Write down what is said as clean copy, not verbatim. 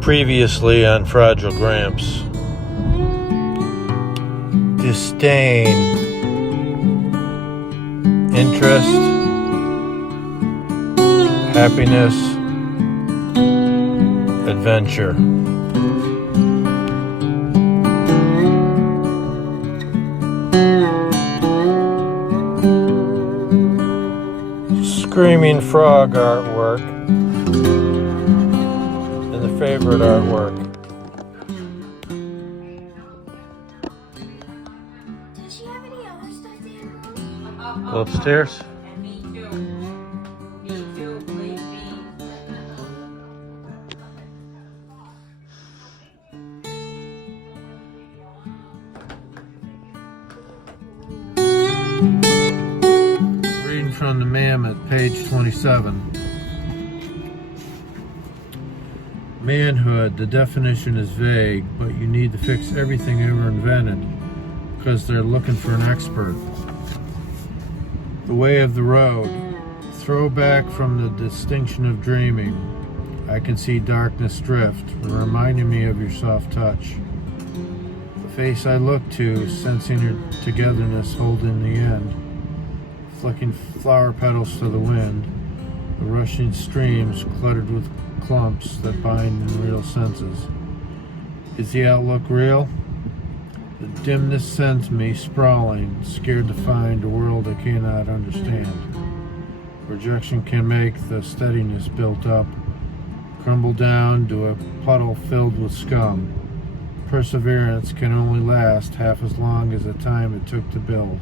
Previously on Fragile Gramps. Disdain. Interest. Happiness. Adventure. Screaming frog artwork. And the favorite artwork. Does she have any other stuffed animals? Go upstairs. And me too. Me too, please, me. Reading from the Mammoth, page 27. Manhood, the definition is vague, but you need to fix everything ever invented because they're looking for an expert. The way of the road. Throwback from the distinction of dreaming. I can see darkness drift, reminding me of your soft touch. The face I look to, sensing her togetherness holding the end. Flicking flower petals to the wind. The rushing streams cluttered with clumps that bind in real senses. Is the outlook real? The dimness sends me sprawling, scared to find a world I cannot understand. Rejection can make the steadiness built up crumble down to a puddle filled with scum. Perseverance can only last half as long as the time it took to build.